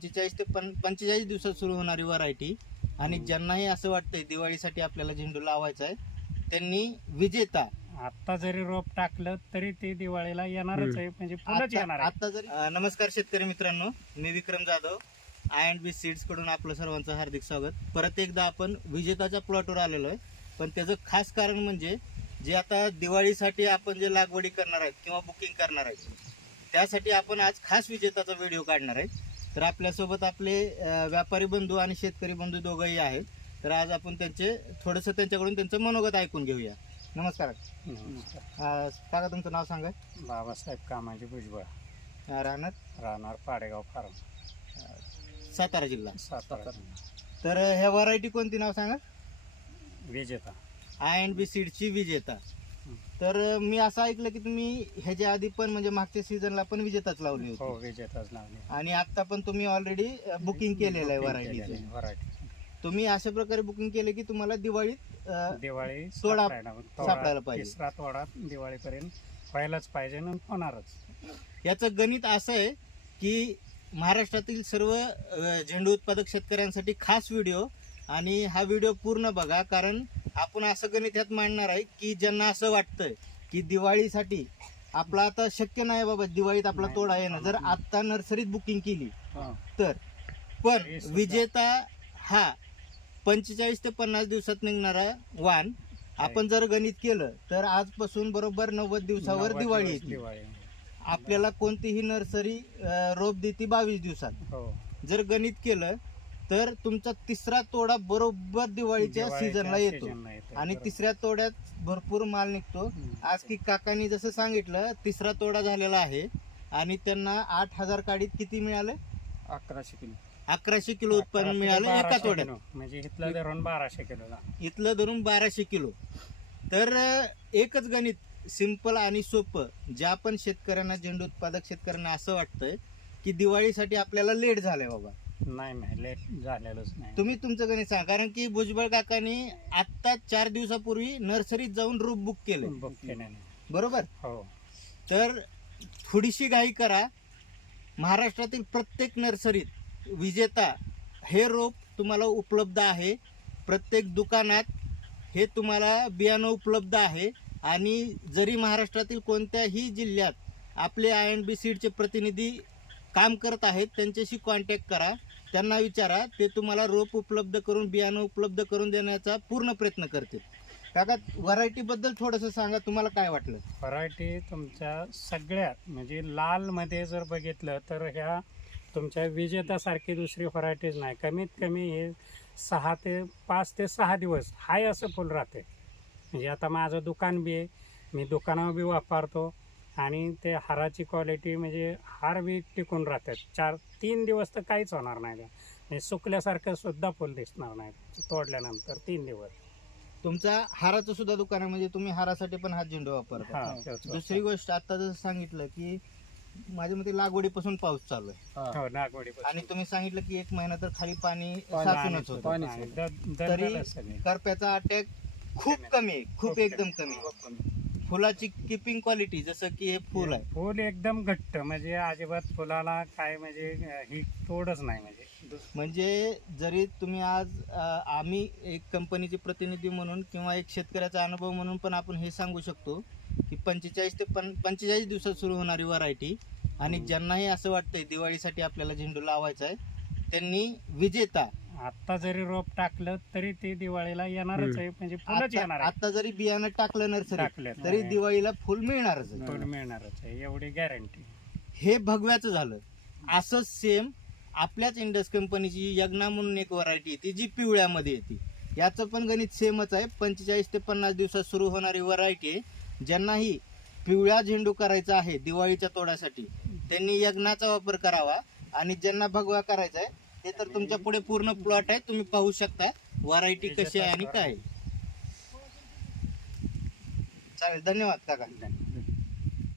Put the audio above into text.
पंचेचाळीस ते पं पंचेचाळीस दिवसात सुरू होणारी व्हरायटी आणि ज्यांनाही असं वाटतंय दिवाळीसाठी आपल्याला झेंडू लावायचा आहे त्यांनी विजेता. आता जरी रोप टाकलं तरी ते दिवाळीला येणारच आहे. म्हणजे आता येणार आहे. आता जरी अं, नमस्कार शेतकरी मित्रांनो मी Vikram Jadhav I and B सीड्सकडून आपलं सर्वांचं हार्दिक स्वागत. परत एकदा आपण विजेताच्या प्लॉटवर आलेलो आहे. पण त्याचं खास कारण म्हणजे जे आता दिवाळीसाठी आपण जे लागवडी करणार आहेत किंवा बुकिंग करणार आहेत त्यासाठी आपण आज खास विजेताचा व्हिडिओ काढणार आहे. तर आपल्यासोबत आपले व्यापारी बंधू आणि शेतकरी बंधू दोघंही आहेत. तर आज आपण त्यांचे थोडंसं त्यांच्याकडून त्यांचं मनोगत ऐकून घेऊया. नमस्कार. नमस्कार. अं, काका तुमचं नाव सांगा. बाबासाहेब कामाजी भुजबळ. अं, राहणार? राहणार पाडेगाव फार्म. सातारा जिल्हा. सातारा तर ह्या व्हरायटी कोणती नाव सांगा? विजेता. आय अँड बी सीडची विजेता. तर मी असं ऐकलं की तुम्ही ह्याच्या आधी पण म्हणजे मागच्या सीझनला पण विजेताच लावली हो होती विजेताच लावले. आणि आता पण तुम्ही ऑलरेडी बुकिंग केलेलं आहे व्हरायटीचं व्हरायटी तुम्ही अशा प्रकारे बुकिंग केले की तुम्हाला दिवाळीत अं, दिवाळी तोडा- सापडायला- पाहिजे. तिसरा तोडा दिवाळीपर्यंत व्हायलाच पाहिजे आणि होणारच. याचं गणित असं आहे की महाराष्ट्रातील सर्व अं, झेंडू उत्पादक शेतकऱ्यांसाठी खास व्हिडिओ आणि हा व्हिडिओ पूर्ण बघा कारण आपण असं गणित यात मांडणार आहे की ज्यांना असं वाटतंय की दिवाळीसाठी आपला आता शक्य नाही बाबा दिवाळीत आपला. तोडा येणं. जर आत्ता नर्सरीत बुकिंग केली. तर. पण विजेता हा पंचेचाळीस ते पन्नास दिवसात निघणारा वाण आपण जर गणित केलं तर आजपासून बरोबर नव्वद दिवसावर दिवाळी येते. आपल्याला कोणतीही नर्सरी रोप देते बावीस दिवसात. हो. जर गणित केलं तर तुमचा तिसरा तोडा बरोबर दिवाळीच्या सीझनला येतो. आणि. तिसऱ्या तोड्यात भरपूर माल निघतो. आज की काकांनी जसं सांगितलं तिसरा तोडा झालेला आहे आणि त्यांना आठ हजार काडीत किती मिळाले अकराशे किलो अकराशे किलो उत्पन्न मिळालं एका तोड्यात किलो. म्हणजे इथलं धरून बाराशे किलोला इथलं धरून बाराशे किलो तर एकच गणित सिंपल आणि सोपं ज्या पण शेतकऱ्यांना झेंडू उत्पादक शेतकऱ्यांना असं वाटतंय की दिवाळीसाठी आपल्याला लेट झालंय बाबा नाही नाही लेट झालेलंच नाही. तुम्ही तुमचं गणित सांगा कारण की भुजबळ काकांनी आत्ता चार दिवसापूर्वी नर्सरीत जाऊन रूप बुक केलं. बुक केल्याने बरोबर? हो. तर थोडीशी घाई करा. महाराष्ट्रातील प्रत्येक नर्सरीत विजेता हे रोप तुम्हाला उपलब्ध आहे. प्रत्येक दुकानात हे तुम्हाला बियाणं उपलब्ध आहे. आणि जरी महाराष्ट्रातील कोणत्याही जिल्ह्यात आपले आय एन बी सीडचे प्रतिनिधी काम करत आहेत त्यांच्याशी कॉन्टॅक्ट करा. त्यांना विचारा ते तुम्हाला रोप उपलब्ध करून बियाणं उपलब्ध करून देण्याचा पूर्ण प्रयत्न करतील. काका व्हरायटीबद्दल थोडंसं सांगा तुम्हाला काय वाटलं? व्हरायटी तुमच्या सगळ्यात म्हणजे लालमध्ये जर बघितलं तर ह्या तुमच्या विजेतासारखी दुसरी व्हरायटीज नाही. कमीत कमी हे सहा ते पाच ते सहा दिवस हाय असं फुल राहते. म्हणजे आता माझं दुकान बी आहे मी दुकानावर बी वापरतो. आणि ते हाराची क्वालिटी म्हणजे हार बी टिकून राहतात? चार तीन दिवस तर काहीच होणार नाही. म्हणजे सुकल्यासारखं सुद्धा फुल दिसणार नाही. तोडल्यानंतर तीन दिवस. तुमचा हाराचं सुद्धा दुकान आहे म्हणजे तुम्ही हारासाठी पण हात झेंडू हा वापरता दुसरी गोष्ट आता जसं सांगितलं की माझ्या मते लागवडीपासून पाऊस चालू आहे. हो. नागवडी आणि तुम्ही सांगितलं की एक महिना तर खाली पाणी साचूनच होतं. तरी. करप्याचा अटॅक खूप कमी. आहे खूप एकदम कमी. फुलाची किपिंग क्वालिटी जसं की हे फुल आहे. फुल एकदम घट्ट म्हणजे अजिबात फुलाला काय म्हणजे अं, ही तोडच नाही म्हणजे. दुस- म्हणजे जरी तुम्ही आज अं, आम्ही एक कंपनीचे प्रतिनिधी म्हणून किंवा एक शेतकऱ्याचा अनुभव म्हणून पण आपण हे सांगू शकतो की पंचेचाळीस ते पं पंचेचाळीस दिवसात सुरू होणारी व्हरायटी आणि हम्म. ज्यांनाही असं वाटतंय दिवाळीसाठी आपल्याला झेंडू लावायचा आहे त्यांनी विजेता आता जरी रोप टाकलं तरी ते दिवाळीला येणारच आहे. म्हणजे फुलच आता येणार आहे. आता जरी बियाणं टाकलं नर्सरी टाकलं तरी दिवाळीला फुल मिळणारच आहे. फुल मिळणारच आहे. एवढी गॅरंटी हे भगव्याचं झालं. असंच सेम आपल्याच इंडस कंपनीची यज्ञा म्हणून एक व्हरायटी येते जी पिवळ्यामध्ये येते. याचं पण गणित सेमच आहे. पंचेचाळीस ते पन्नास दिवसात सुरू होणारी व्हरायटी आहे. ज्यांनाही पिवळा झेंडू करायचा आहे दिवाळीच्या तोड्यासाठी त्यांनी यज्ञाचा वापर करावा. आणि ज्यांना भगवा करायचा आहे ते तर तुमच्यापुढे पूर्ण प्लॉट आहे तुम्ही पाहू शकता व्हरायटी कशी आहे आणि काय आहे. चालेल धन्यवाद काका धन्यवाद